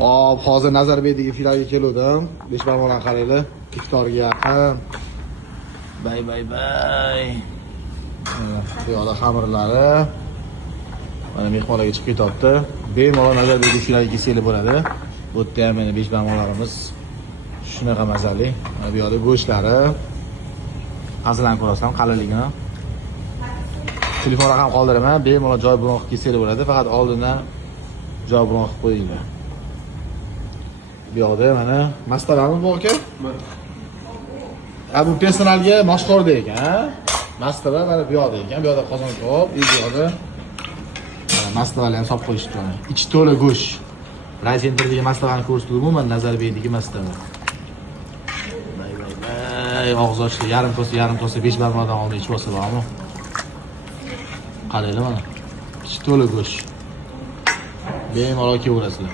Hop, hozir Nazarbeydagi finalga keldim. 5 barmoqdan qaranglar. Hektorga yaqin. Bay. Bu yoqda xamirlari. Mana mehmonlarga chiqib ketyapti. Bemalol Nazarbeydagi finalga kelsanglar bo'ladi. Bu yerda ham mana 5 barmoqlarimiz shunaqa mazali. Mana bu yoqda go'shtlari. Hazırlanib ko'rasizlar qalinligini. Telefon raqam qoldiraman. Bemalol joy bron qilib kelsanglar bo'ladi. Faqat oldindan joy bron qilib qo'yinglar. Bu yoqda mana mastalarimiz bor ekan. Bu personalga mashhurda ekan. Mastalar mana bu yoqda ekan. Bu yoqda qozon ko'p, bu yoqda mastalarni ham solib qo'yishdi. Ichi to'la go'sht. Rayzenterdagi mastalarni ko'rsatdim, umuman Nazarbeydagi mastalar. Og'iz ochdi, yarim kosa 5 barmoqdan oldin ichib olsa bormi? Qaranglar mana. Ichi to'la go'sht. Bemalol kelaverasizlar.